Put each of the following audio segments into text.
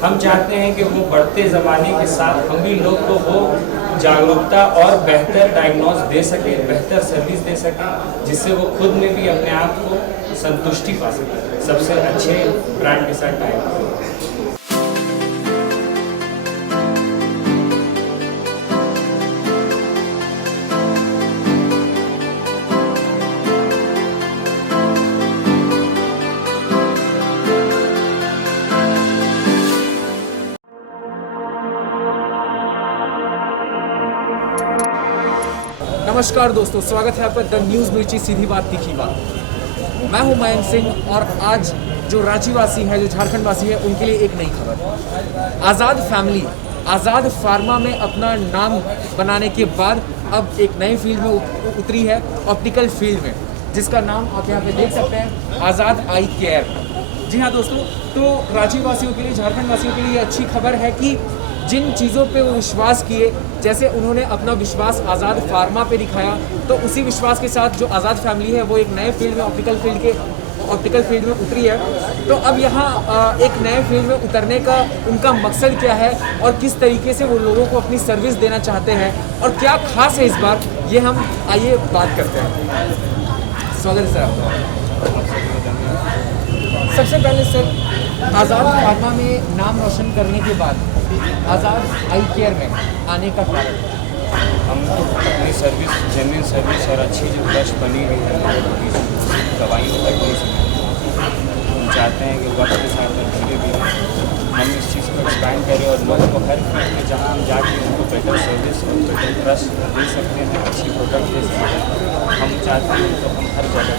हम चाहते हैं कि वो बढ़ते ज़माने के साथ हम भी लोग को वो जागरूकता और बेहतर डायग्नोज दे सके, बेहतर सर्विस दे सके, जिससे वो खुद में भी अपने आप को संतुष्टि पा सके, सबसे अच्छे ब्रांड के साथ टाइम। नमस्कार दोस्तों, स्वागत है आपका द न्यूज़ मिर्ची सीधी बात तीखी बात। मैं हूं मयंक सिंह और आज जो रांची वासी है, जो झारखंड वासी है, उनके लिए एक नई खबर। आज़ाद फैमिली आज़ाद फार्मा में अपना नाम बनाने के बाद अब एक नई फील्ड में उतरी है, ऑप्टिकल फील्ड में, जिसका नाम आप यहाँ पे देख सकते हैं, आज़ाद आई केयर। जी हाँ दोस्तों, तो रांची वासियों के लिए, झारखंड वासियों के लिए अच्छी खबर है कि जिन चीज़ों पे वो विश्वास किए, जैसे उन्होंने अपना विश्वास आज़ाद फार्मा पे दिखाया, तो उसी विश्वास के साथ जो आज़ाद फैमिली है वो एक नए फील्ड में, ऑप्टिकल फील्ड में उतरी है। तो अब यहाँ एक नए फील्ड में उतरने का उनका मकसद क्या है और किस तरीके से वो लोगों को अपनी सर्विस देना चाहते हैं और क्या खास है इस बार, ये हम आइए बात करते हैं। स्वागत है सर आपका। सबसे पहले सर, आज़ाद फार्मा में नाम रोशन करने के बाद आज़ाद आई केयर में आने का कारण? हम अपनी सर्विस, जेन्युइन सर्विस और अच्छी जो ट्रस्ट बनी हुई है दवाइयों तक नहीं सकते। हम चाहते हैं कि वक्त के साथ धीरे धीरे हम इस चीज़ को एक्सपैंड करें और लोगों को हर फील्ड में जहाँ हम जाके उनको बेटर सर्विस और बेटर ट्रस्ट दे सकते हैं, अच्छी प्रोडक्ट दे सकते हैं, हम चाहते हैं तो हम हर जगह।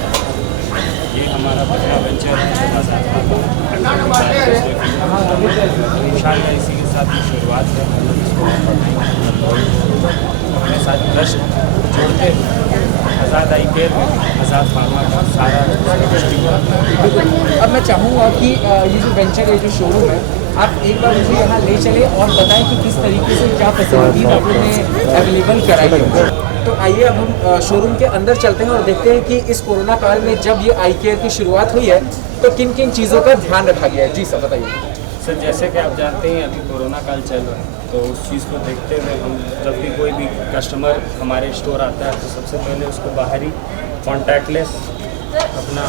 ये हमारा पहला वेंचर है, इंशाल्लाह इसी के साथ की शुरुआत है। अपने साथ ट्रस्ट जोड़ते आज़ाद आई केयर में आज़ाद फार्मा का सारा। अब मैं चाहूँगा कि ये जो वेंचर है, जो शोरूम है, आप एक बार मुझे यहाँ ले चले और बताएं कि किस तरीके से क्या फैसिलिटीज आपने अवेलेबल कराई है। तो आइए अब हम शोरूम के अंदर चलते हैं और देखते हैं कि इस कोरोना काल में जब ये आई केयर की शुरुआत हुई है तो किन किन चीज़ों का ध्यान रखा गया है। जी सर बताइए। सर, जैसे कि आप जानते हैं अभी कोरोना काल चल रहा है, तो उस चीज़ को देखते हुए हम जब भी कोई भी कस्टमर हमारे स्टोर आता है तो सबसे पहले उसको बाहरी कॉन्टैक्टलेस अपना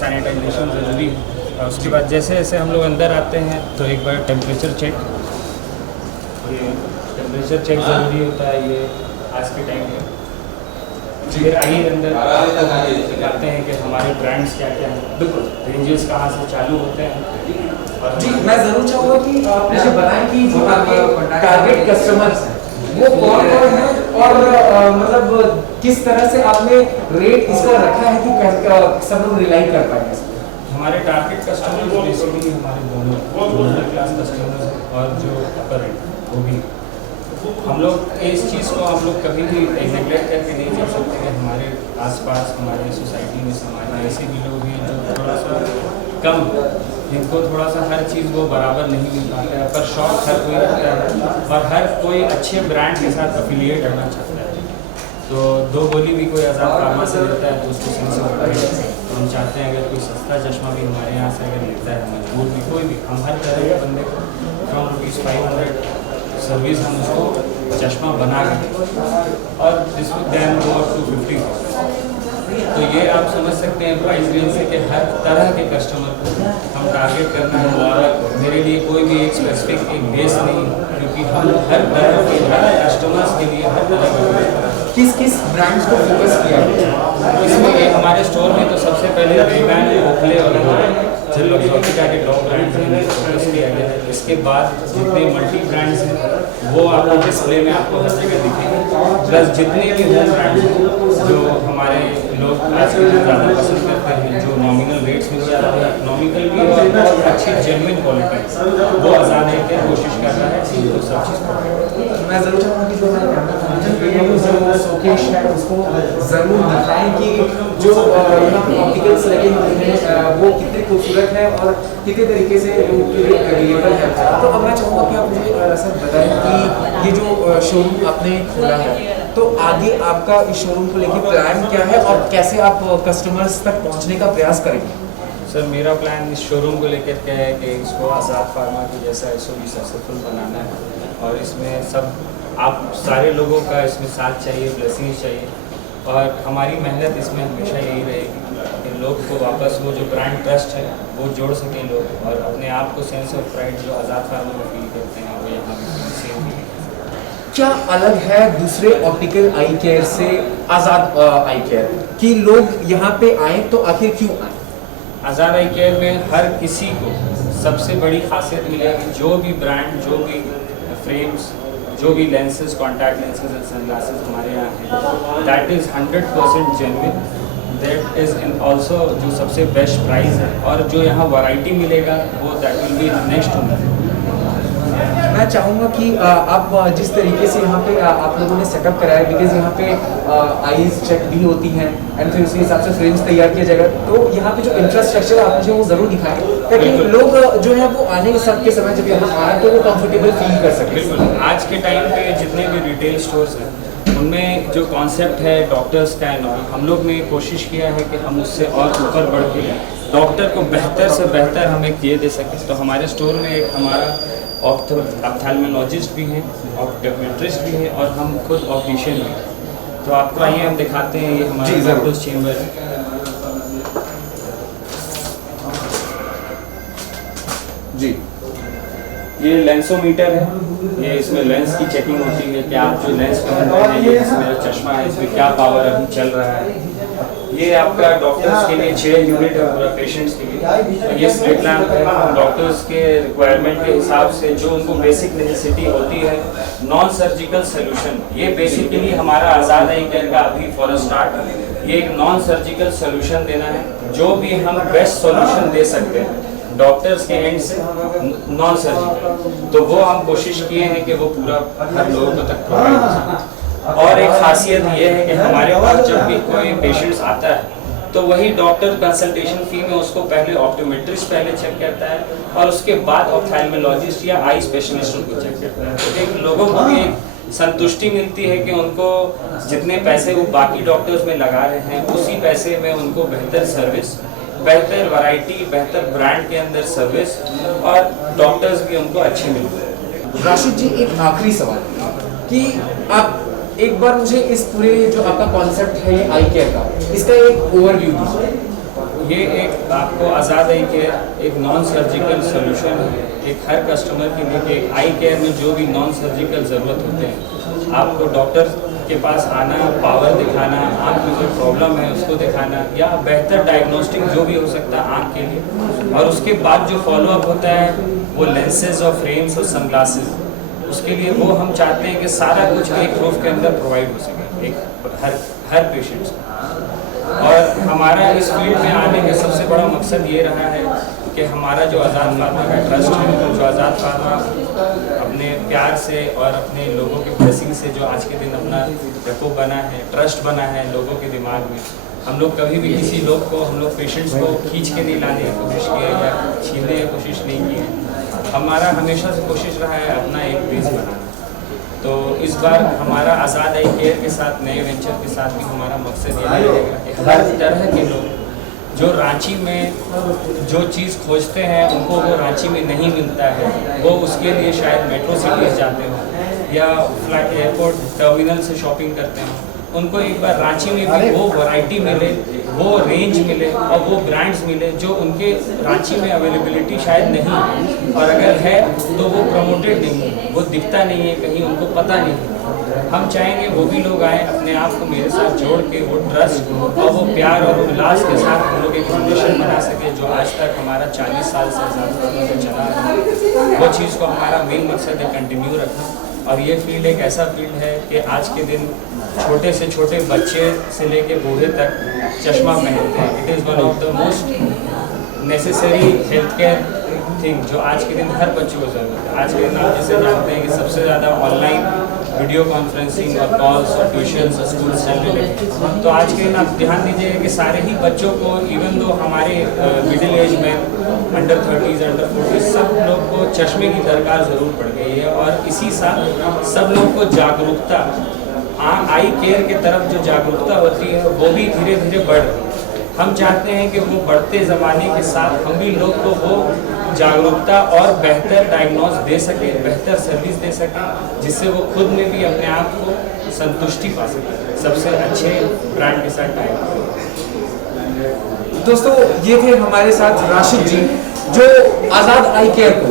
सैनिटाइजेशन ज़रूरी है। और उसके बाद जैसे जैसे हम लोग अंदर आते हैं तो एक बार टेम्परेचर चेक, ये टेम्परेचर चेक ज़रूरी होता है ये आज के टाइम में। फिर आइए अंदर दिखाते हैं कि हमारे ब्रांड्स क्या क्या हैं, बिल्कुल रेंजेस कहाँ से चालू होते हैं। और जी, मैं ज़रूर चाहूँगा कि आप मुझे बताएं कि जो आपके टारगेट कस्टमर्स हैं वो कौन कौन हैं और मतलब किस तरह से आपने रेट इसका रखा है कि सब लोग रिलाई कर पाएंगे। हमारे टारगेट कस्टमर्स बेसिकली हमारे दोनों क्लास कस्टमर्स हैं और जो अपर है वो भी। हम लोग इस चीज़ को हम लोग कभी भी नेगलेक्ट करके नहीं चल सकते हैं। हमारे आसपास हमारे सोसाइटी में समाज ऐसे भी लोग हैं जो थोड़ा सा कम, जिनको थोड़ा सा हर चीज़ वो बराबर नहीं मिल पाता है, पर शौक हर कोई रखता है और हर कोई अच्छे ब्रांड के साथ एफिलिएट रहना चाहता है। तो दो बोली भी कोई आज़ाद फार्मा से लेता है तो उसको सही से होता है। तो हम चाहते हैं अगर कोई सस्ता चश्मा भी हमारे यहाँ से अगर लेता है, मजबूर भी कोई भी, हम हर तरह के बंदे को फ्रॉम ₹500 सर्विस हम उसको चश्मा बना के और जिसको दैन गो अप टू 50। तो ये आप समझ सकते हैं प्राइस रेंज से कि हर तरह के कस्टमर को हम टारगेट करना है। और मेरे लिए कोई भी एक स्पेसिफिक एक बेस नहीं, क्योंकि हम हर तरह के कस्टमर्स के लिए हर तरह के किस ब्रांड्स को फोकस किया है इसमें हमारे स्टोर में। तो सबसे पहले रीबैंड, ओखले और जो लग्जरिका के टॉप ब्रांड्स हैं फोकस किया गया है। इसके बाद जितने मल्टी ब्रांड्स हैं वो आपको डिस्प्ले में आपको हर जगह दिखेंगे, प्लस जितने भी होम ब्रांड्स हैं जो हमारे लोग आजकल ज़्यादा पसंद करते हैं, जो नॉमिनल रेट्स में ज़्यादा नॉमिनल भी और बहुत अच्छी जेन्युइन क्वालिटी, वो आज़ाद है कि कोशिश कर रहा है कि वो सब चीज़। मैं ज़रूर चाहूँगा कि जो हमारे शोकेस है उसको ज़रूर दिखाएं कि जो यहाँ पर ऑप्टिकल्स लगे हुए हैं वो कितने खूबसूरत है और कितने तरीके से लोगों के लिए अवेलेबल है। तो अब मैं चाहूँगा कि आप मुझे सर बताएं कि ये जो शोरूम आपने खोला है तो आगे आपका इस शोरूम को लेकर प्लान क्या है और कैसे आप कस्टमर्स तक पहुँचने का प्रयास करेंगे। सर मेरा प्लान इस शोरूम को लेकर के है कि इसको आज़ाद फार्मा की जैसा SOB सक्सेसफुल बनाना है, और इसमें सब आप सारे लोगों का इसमें साथ चाहिए, ब्लेसिंग चाहिए, और हमारी मेहनत इसमें हमेशा यही रहेगी कि लोग को वापस वो जो ब्रांड ट्रस्ट है वो जोड़ सकें लोग, और अपने आप को सेंस ऑफ प्राइड जो आज़ाद फार्मा में फील करते हैं वो यहाँ भी सेम फील। क्या अलग है दूसरे ऑप्टिकल आई केयर से आज़ाद आई केयर कि लोग यहाँ पे आए तो आखिर क्यों आए? आज़ाद आई केयर में हर किसी को सबसे बड़ी खासियत मिलेगी, जो भी ब्रांड, जो भी फ्रेम्स, जो भी lenses, contact lenses and sunglasses हमारे यहाँ हैं, that is 100% genuine, that is in also जो सबसे बेस्ट प्राइस है, और जो यहाँ वैरायटी मिलेगा वो that will be next to me. मैं चाहूँगा कि आप जिस तरीके से यहाँ पे आप लोगों ने सेटअप कराया, बिकॉज यहाँ पे आईज चेक भी होती हैं एंड फिर उसके हिसाब से फ्रेम्स तैयार किया जाएगा, तो यहाँ पे जो इंफ्रास्ट्रक्चर आप मुझे वो ज़रूर दिखाएं ताकि लोग जो है वो आने के सब के समय जब यहाँ आए तो वो कंफर्टेबल फील कर सकें। बिल्कुल, आज के टाइम पे जितने भी रिटेल स्टोर्स हैं उनमें जो कॉन्सेप्ट है डॉक्टर्स का एंड ऑल, हम लोग ने कोशिश किया है कि हम उससे और ऊपर बढ़ के डॉक्टर को बेहतर से बेहतर हम एक ये दे सकें। तो हमारे स्टोर में एक हमारा ऑप्थेल्मोलॉजिस्ट भी हैं, ऑप्टोमेट्रिस्ट भी हैं, और हम खुद ऑप्टिशियन भी हैं। तो आपको आइए हम दिखाते हैं, ये हमारा डॉक्टर्स चेम्बर है। जी, ये लेंसोमीटर है, ये इसमें लेंस की चेकिंग होती है कि आप जो लेंस पहन रहे हैं, ये इसमें चश्मा है, इसमें क्या पावर अभी चल रहा है। ये आपका डॉक्टर्स के लिए 6 यूनिट है पूरा पेशेंट्स के लिए। ये स्लिट लैम्प है, डॉक्टर्स के रिक्वायरमेंट के हिसाब से जो उनको बेसिक नेसेसिटी होती है, नॉन सर्जिकल सोल्यूशन। ये बेसिकली हमारा आज़ाद आई केयर का अभी फॉर स्टार्ट ये एक नॉन सर्जिकल सोल्यूशन देना है, जो भी हम बेस्ट सोल्यूशन दे सकते हैं डॉक्टर्स के एंड से नॉन सर्जिकल, तो वो हम कोशिश किए हैं कि वो पूरा हर लोगों तक प्रोवाइड हो सके। और एक खासियत ये है कि हमारे पास जब भी कोई पेशेंट्स आता है तो वही डॉक्टर कंसल्टेशन फी में उसको पहले ऑप्टोमेट्रिस्ट पहले चेक करता है, और उसके बाद ऑप्थेल्मोलॉजिस्ट या आई स्पेशलिस्ट उनको चेक करता है। तो एक लोगों को भी एक संतुष्टि मिलती है कि उनको जितने पैसे वो बाकी डॉक्टर्स में लगा रहे हैं उसी पैसे में उनको बेहतर सर्विस, बेहतर वैरायटी, बेहतर ब्रांड के अंदर सर्विस, और डॉक्टर्स भी उनको अच्छे मिलते हैं। राशिद जी, एक आखिरी सवाल कि आप एक बार मुझे इस पूरे जो आपका कॉन्सेप्ट है ये आई केयर का, इसका एक ओवरव्यू दीजिए। ये एक आपको आज़ाद आई केयर एक नॉन सर्जिकल सोल्यूशन है, एक हर कस्टमर के लिए एक आई केयर में जो भी नॉन सर्जिकल ज़रूरत होते हैं, आपको डॉक्टर के पास आना, पावर दिखाना, आँख में कोई प्रॉब्लम है उसको दिखाना, या बेहतर डायग्नोस्टिक जो भी हो सकता है आँख के लिए, और उसके बाद जो फॉलोअप होता है वो लेंसेज और फ्रेम्स और सनग्लासेस, उसके लिए वो हम चाहते हैं कि सारा कुछ एक प्रूफ के अंदर प्रोवाइड हो सके एक हर पेशेंट्स को। और हमारा इस फील्ड में आने का सबसे बड़ा मकसद ये रहा है कि हमारा जो आज़ाद फार्मा का ट्रस्ट है, जो आज़ाद फार्मा अपने प्यार से और अपने लोगों के ब्लेसिंग से जो आज के दिन अपना रेपो बना है, ट्रस्ट बना है लोगों के दिमाग में, हम लोग कभी भी किसी लोग को, हम लोग पेशेंट्स को खींच के नहीं लाने की कोशिश की है या छीनने की कोशिश नहीं की है। हमारा हमेशा से कोशिश रहा है अपना एक बेस बनाना। तो इस बार हमारा आज़ाद आई केयर के साथ, नए वेंचर के साथ भी हमारा मकसद ये रहेगा कि हर तरह के लोग जो रांची में जो चीज़ खोजते हैं उनको वो रांची में नहीं मिलता है, वो उसके लिए शायद मेट्रो सिटीज़ जाते हो या फ्लाइट एयरपोर्ट टर्मिनल से शॉपिंग करते हैं, उनको एक बार रांची में भी वो वैरायटी मिले, वो रेंज मिले और वो ब्रांड्स मिले जो उनके रांची में अवेलेबिलिटी शायद नहीं है, और अगर है तो वो प्रमोटेड नहीं है, वो दिखता नहीं है कहीं, उनको पता नहीं है। हम चाहेंगे वो भी लोग आए, अपने आप को मेरे साथ जोड़ के वो ट्रस्ट और वो प्यार और उल्लास के साथ हम लोग एक फाउंडेशन बना सके जो आज तक हमारा 40 साल से ज़्यादा चला है। वो चीज़ को हमारा मेन मकसद है कंटिन्यू रखना, और ये फील्ड एक ऐसा फील्ड है कि आज के दिन छोटे से छोटे बच्चे से लेके बूढ़े तक चश्मा पहनते हैं। It is one of the most necessary health care thing जो आज के दिन हर बच्चे को ज़रूरत है। आज के दिन आप जैसे जानते हैं कि सबसे ज़्यादा ऑनलाइन वीडियो कॉन्फ्रेंसिंग और कॉल्स और ट्यूशन्स और स्कूल चल रहे हैं, तो आज के दिन आप ध्यान दीजिएगा कि सारे ही बच्चों को, इवन दो हमारे मिडिल एज में अंडर 30s अंडर 40s सब लोग को चश्मे की दरकार ज़रूर पड़ गई है। और इसी साल सब लोग को जागरूकता, आई केयर की तरफ जो जागरूकता होती है वो भी धीरे धीरे बढ़ रही है। हम चाहते हैं कि वो बढ़ते ज़माने के साथ हम भी लोग को वो जागरूकता और बेहतर डायग्नोस दे सके, बेहतर सर्विस दे सके, जिससे वो खुद में भी अपने आप को संतुष्टि पा सके, सबसे अच्छे ब्रांड के साथ टाइप। दोस्तों ये थे हमारे साथ राशिद जी, जो आज़ाद आई केयर को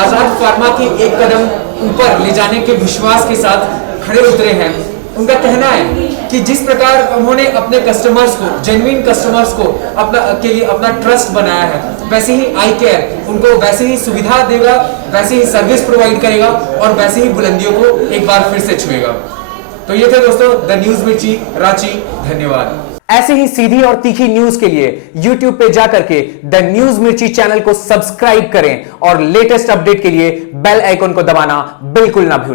आज़ाद फार्मा के एक कदम ऊपर ले जाने के विश्वास के साथ खड़े उतरे हैं। उनका कहना है कि जिस प्रकार उन्होंने अपने कस्टमर्स को, जेन्युइन कस्टमर्स को अपना ट्रस्ट बनाया है, वैसे ही आई केयर उनको वैसे ही सुविधा देगा, वैसे ही सर्विस प्रोवाइड करेगा और वैसे ही बुलंदियों को एक बार फिर से छुएगा। तो ये थे दोस्तों द न्यूज़ मिर्ची रांची। धन्यवाद। ऐसे ही सीधी और तीखी न्यूज के लिए YouTube पे जाकर के द न्यूज़ मिर्ची चैनल को सब्सक्राइब करें और लेटेस्ट अपडेट के लिए बेल आइकन को दबाना बिल्कुल ना भूलें।